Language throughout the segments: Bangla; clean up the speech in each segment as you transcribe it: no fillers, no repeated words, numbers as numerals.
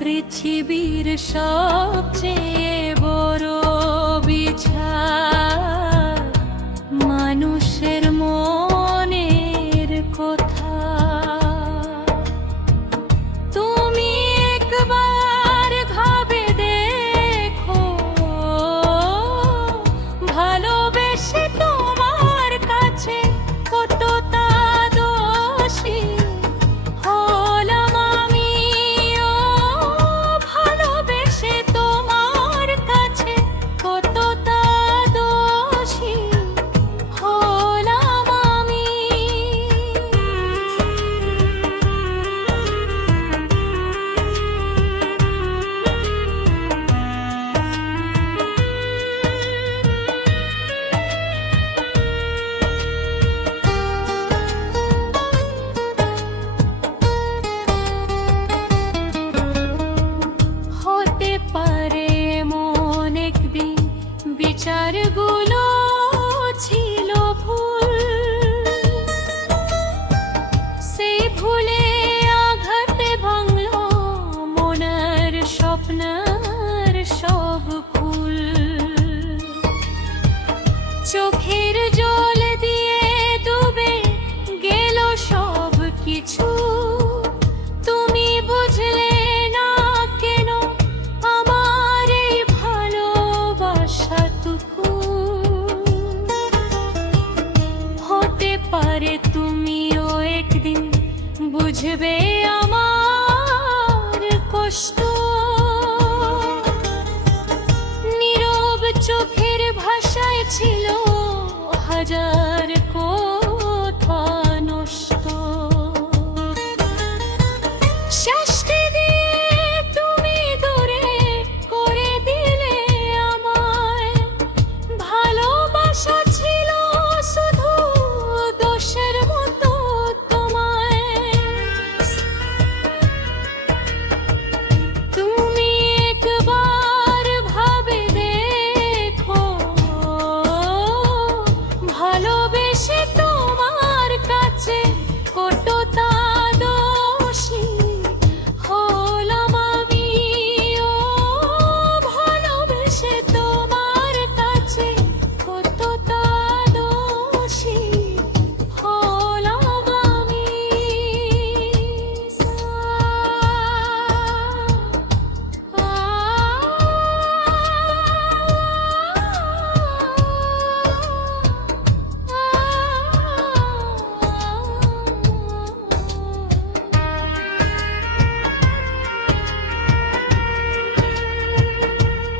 পৃথিবীর সবচেয়ে বড় বিচার মানুষের মনের কথা। তুমি একবার ভাবে দেখো, ভালোবেসে তোমার কাছে কতটা দোষী হলাম আমিও। ভালোবেসে তোমার কাছে কতটা দোষী হলাম আমি। হতে পারে এমন একদিন বিচারগুলো ছিল ভুল, সেই ভুলে আঘাতে ভাঙলো মনের স্বপ্নের সব ফুল। চোখের জল দিয়ে ডুবে গেল সব কিছু, তুমি বুঝলে না কেন আমার এই ভালোবাসাটুকু। হতে পারে তুমিও একদিন বুঝবে আমার কষ্ট। নীরব চোখের ভাষায় ছিল হাজার কথা নষ্ট। শাস্তি দিয়ে তুমি দূরে করে দিলে আমায়, ভালোবাসা ছিল শুধু দোষের মতো তোমায়। তুমি একবার ভাবে দেখো, ভালোবেসে তোমার কাছে কতটা দোষী হলাম আমিও। ভালোবেসে তোমার কাছে কতটা দোষী হলাম আমি।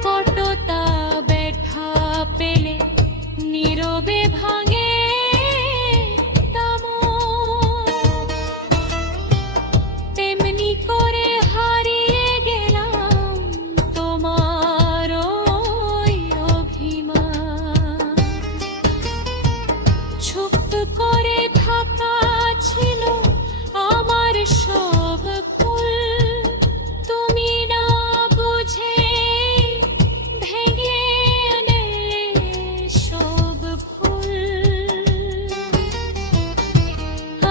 কতটা ব্যথা পেলে নীরবে ভাঙে তেমন, তেমনি করে হারিয়ে গেলাম তোমার ওই অভিমান। চুপ করে থাকা ছিল আমার সব ভুল, তুমি না বুঝে ভেঙে আনলে সব ভুল।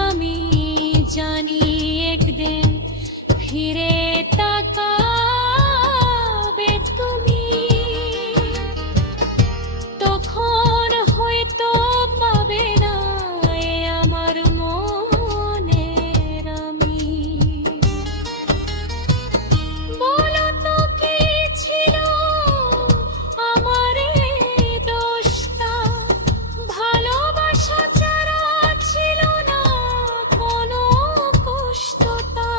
আমি জানি একদিন ফিরে তাকাবে তুমি, তখন হয়তো পাবে না এ আমার মনের আমি। বলো তো কি ছিল আমার এই দোষটা, ভালোবাসা ছাড়া ছিল না কোনো কষ্টটা।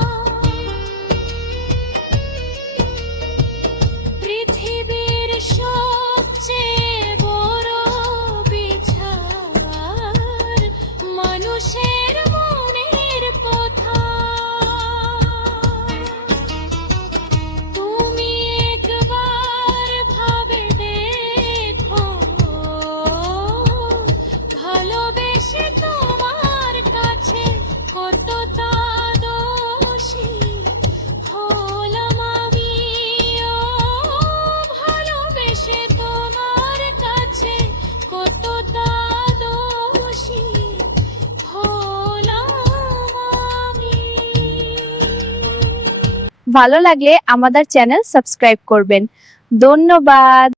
ভালো লাগলে আমাদের চ্যানেল সাবস্ক্রাইব করবেন। ধন্যবাদ।